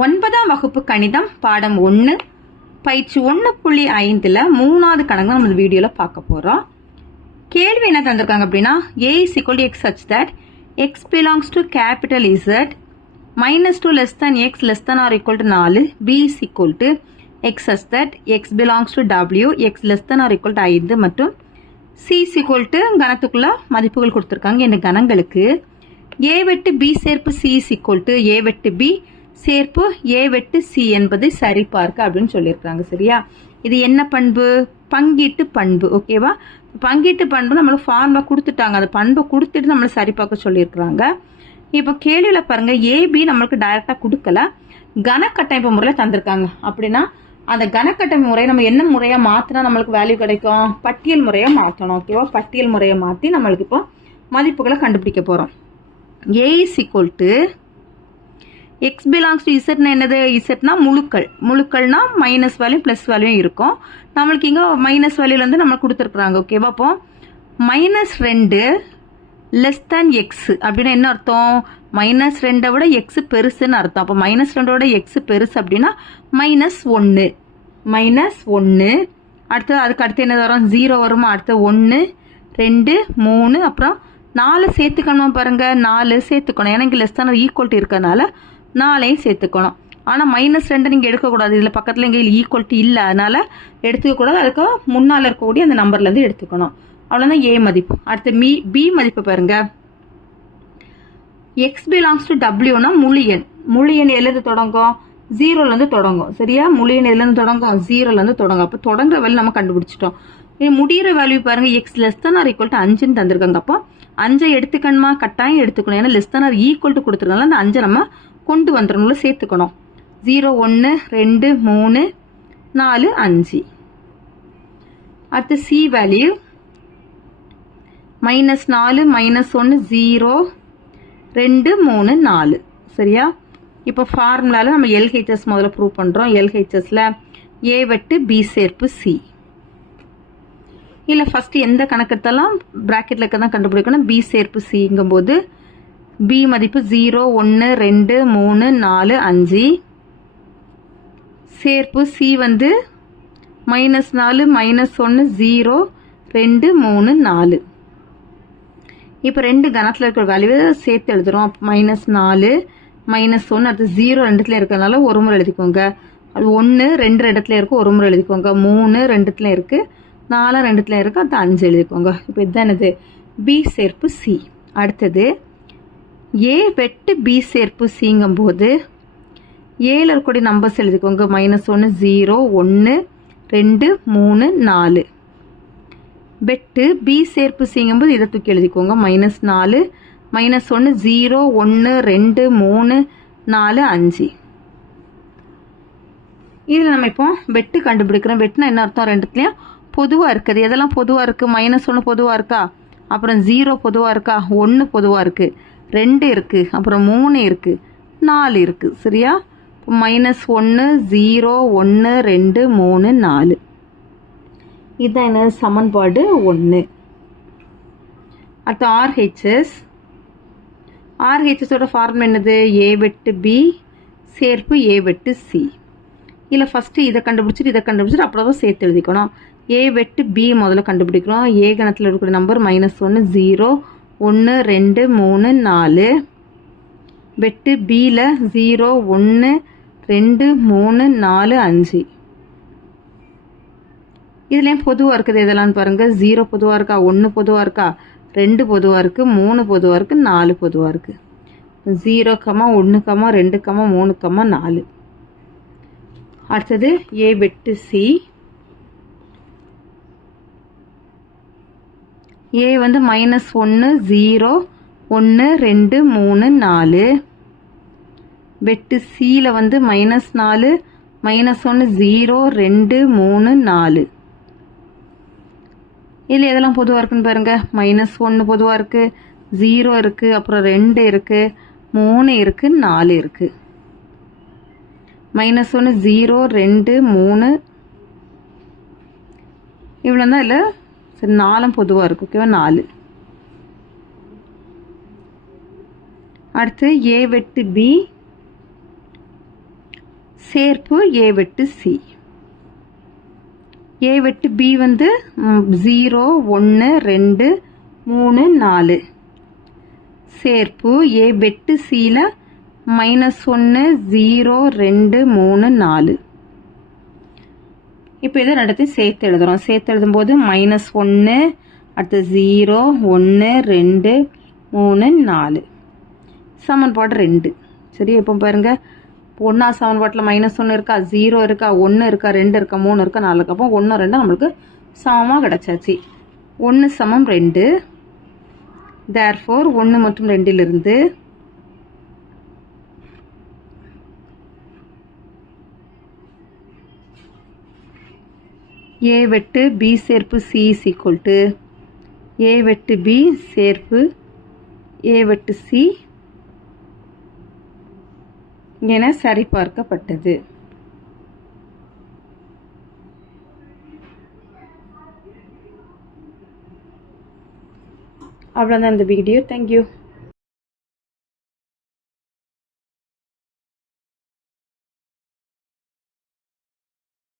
9ஆம் வகுப்பு கணிதம் பாடம் 1 பயிற்சி 1.5ல 3வது கணக்கு நம்ம வீடியோல பார்க்க போறோம். கேள்வி என்ன தந்திருக்காங்க அப்படின்னா a is equal to x such that x belongs to capital Z -2 less than x less than or equal to 4, b is equal to x such that x belongs to w x less than or equal to 5 மற்றும் c is equal to கணத்துக்குள்ள மதிப்புகள் கொடுத்திருக்காங்க. இந்த கணங்களுக்கு a வெட்டு b சேர்ப்பு c is equal to a வெட்டு b சேர்ப்பு a வெட்டு c என்பதை சரி பார்க்க அப்படின்னு சொல்லியிருக்காங்க. சரியா? இது என்ன பண்பு? பங்கீட்டு பண்பு. ஓகேவா? பங்கீட்டு பண்பு நம்மளுக்கு ஃபார்முலா கொடுத்துட்டாங்க. அந்த பண்பை கொடுத்துட்டு நம்மளை சரி பார்க்க சொல்லியிருக்கிறாங்க. இப்போ கேள்வியில் பாருங்க, ஏபி நம்மளுக்கு டைரக்டாக கொடுக்கல, கனக்கட்டமைப்பு முறையில் தந்திருக்காங்க. அப்படின்னா அந்த கனக்கட்டமைப்பு முறையை நம்ம என்ன முறையாக மாற்றினா நம்மளுக்கு வேல்யூ கிடைக்கும்? பட்டியல் முறையாக மாற்றணும். ஓகேவா? பட்டியல் முறையை மாற்றி நம்மளுக்கு இப்போ மதிப்புகளை கண்டுபிடிக்க போகிறோம். A is equal to x belongs to இசட்னா என்னது? இசட்னா முழுக்கள். முழுக்கள்னா மைனஸ் வேல்யூ ப்ளஸ் வேல்யூ இருக்கும். நம்மளுக்கு இங்கே மைனஸ் வேல்யூலேருந்து நம்மளுக்கு கொடுத்துருக்குறாங்க. ஓகேவா? அப்போ -2 லெஸ் தேன் எக்ஸ் அப்படின்னா என்ன அர்த்தம்? -2 விட எக்ஸ் பெருசுன்னு அர்த்தம். அப்போ -2 விட எக்ஸ் பெருசு அப்படின்னா -1 அடுத்தது அதுக்கு அடுத்து என்ன வரும்? 0 வருமா? அடுத்து 1 2 3 அப்புறம் 4 சேர்த்துக்கணும். பாருங்க, 4 சேர்த்துக்கணும். ஏன்னா இங்கே லெஸ் தேன் ஈக்குவல்ட்டி இருக்கிறதுனால 4ஐயும் சேர்த்துக்கணும். ஆனால் -2 நீங்கள் எடுக்கக்கூடாது. இதில் பக்கத்தில் இங்கே ஈக்குவல்ட்டி இல்லை, அதனால எடுத்துக்கக்கூடாது. அதுக்கு முன்னால் இருக்கக்கூடிய அந்த நம்பர்லேருந்து எடுத்துக்கணும். அவ்வளோதான் ஏ மதிப்பு. அடுத்து பி மதிப்பு பாருங்க. எக்ஸ் பிலாங்ஸ் டு டபிள்யூனா முழு எண். முழு எண் எதுலேருந்து தொடங்கும்? 0லேருந்து தொடங்கும். சரியா? முழு எண் எதுலேருந்து தொடங்கும்? 0லேருந்து தொடங்கும். அப்போ தொடங்குற வேல்யூ நம்ம கண்டுபிடிச்சிட்டோம். முடிகிற வேல்யூ பாருங்க, x less than or equal to 5ன்னு தந்திருக்காங்க. அப்போ 5ஐ எடுத்துக்கணுமா? கட்டாயம் எடுத்துக்கணும். ஏன்னா less than or equal to கொடுத்துருக்காங்க. அந்த 5 நம்ம கொண்டு வந்துடணும்ல, சேர்த்துக்கணும். 0 1 2 3 4 5. அடுத்து சி வேல்யூ -4 -1 0 2 3 4. சரியா? இப்போ ஃபார்முலாவில் நம்ம எல்ஹெச்எஸ் முதல்ல ப்ரூவ் பண்ணுறோம். எல்ஹெச்எஸில் ஏ வெட்டு பி சேர்ப்பு சி. இல்லை ஃபஸ்ட்டு எந்த கணக்கு எடுத்தாலும் ப்ராக்கெட்டில் இருக்க தான் கண்டுபிடிக்கணும். பி சேர்ப்பு சிங்கும் போது பி மதிப்பு 0 1 2 3 4 5 சேர்ப்பு சி வந்து -4 -1 0 2 3 4. இப்போ ரெண்டு கணத்தில் இருக்கிற வேல்யூவை சேர்த்து எழுதுகிறோம். -4 -1 அடுத்து 0 ரெண்டுத்துல இருக்கிறதுனால ஒரு முறை எழுதிக்கோங்க. அது 1 2 இடத்துல இருக்கு, ஒரு முறை எழுதிக்கோங்க. 3 ரெண்டுத்துல இருக்கு, 4 ரெண்டுத்துல இருக்கு, அடுத்து 5 எழுதிக்கோங்க. இப்போ இதுதான் என்னது? பி சேர்ப்பு சி. அடுத்தது ஏ வெட்டு பி சேர்ப்பு சிங்கும் போது ஏல இருக்கக்கூடிய நம்பர்ஸ் எழுதிக்கோங்க. -1 0 1 2 3 4. வெட்டு பி சேர்ப்பு சிங்கும் போது இதை தூக்கி எழுதிக்கோங்க. -4 -1 0 1 2 3 4 5. இதில் நம்ம இப்போ வெட்டு கண்டுபிடிக்கிறோம். வெட்டுனா என்ன அர்த்தம்? ரெண்டுத்துலையும் பொதுவாக இருக்குது. எதெல்லாம் பொதுவாக இருக்குது? -1 பொதுவாக இருக்கா, அப்புறம் 0 பொதுவாக இருக்கா, 1 பொதுவாக இருக்குது, 2 இருக்குது, அப்புறம் 3 இருக்குது, 4 இருக்குது. சரியா? -1 0 1 2 3 4. இதுதான் என்ன? சமன்பாடு 1. அடுத்து ஆர்ஹெச்எஸ். ஆர்ஹெச்எஸோட ஃபார்முலா என்னது? ஏ வெட்டு பி சேர்ப்பு ஏ வெட்டு சி. இல்லை ஃபஸ்ட்டு இதை கண்டுபிடிச்சிட்டு அப்புறம் சேர்த்து எழுதிக்கணும். ஏ வெட்டு பி முதல்ல கண்டுபிடிக்கிறோம். ஏ கணத்தில் இருக்கிற நம்பர் -1 0 1 2 3 4. வெட்டு பியில் 0 1 2 3 4 5. இதுலேயும் பொதுவாக இருக்குது. எதெல்லாம் பாருங்கள். 0 பொதுவாக இருக்கா, 1 பொதுவாக இருக்கா, 2 பொதுவாக இருக்குது, 3 பொதுவாக இருக்குது, 4 பொதுவாக இருக்குது. 0 1 2 3 4. அடுத்தது ஏ வெட்டு சி. ஏ வந்து -1 0 1 2 3 4. வெட்டு சியில் வந்து -4 -1 0 2 3 4. இதில் எதெல்லாம் பொதுவாக இருக்குன்னு பாருங்க. -1 பொதுவாக இருக்குது, 0 இருக்குது, அப்புறம் 2 இருக்குது, 3 இருக்குது, 4 இருக்குது. -1 0 2 3 இவ்வளோ தான். இல்லை சரி, 4 பொதுவாக இருக்குது. ஓகேவா? 4. அடுத்து ஏ வெட்டு பி சேர்ப்பு ஏ வெட்டு சி. ஏ வெட்டு பி வந்து 0 1 2 3 4. சேர்ப்பு ஏ வெட்டு சியில் -1 0 2 3 4. இப்போ இதை ரெண்டுத்தையும் சேர்த்து எழுதுகிறோம். சேர்த்து எழுதும்போது -1 அடுத்து 0 1 2 3 4. சமன்பாடு 2. சரி, இப்போ பாருங்கள், ஒன்றா சமன்பாட்டில் -1 இருக்கா, 0 இருக்கா, 1 இருக்கா, 2 இருக்கா, 3 இருக்கா, 4 இருக்கா. அப்போ 1 2 நம்மளுக்கு சமமாக கிடச்சாச்சு. 1 சமம் 2. தேர்ஃபோர் 1 மற்றும் 2லிருந்து ஏ வெட்டு பி சேர்ப்பு சி இஸ் ஈக்குவல் டு ஏ வெட்டு பி சேர்ப்பு ஏ வெட்டு சி என சரிபார்க்கப்பட்டது. அவ்வளோதான் இந்த வீடியோ. தேங்க்யூ.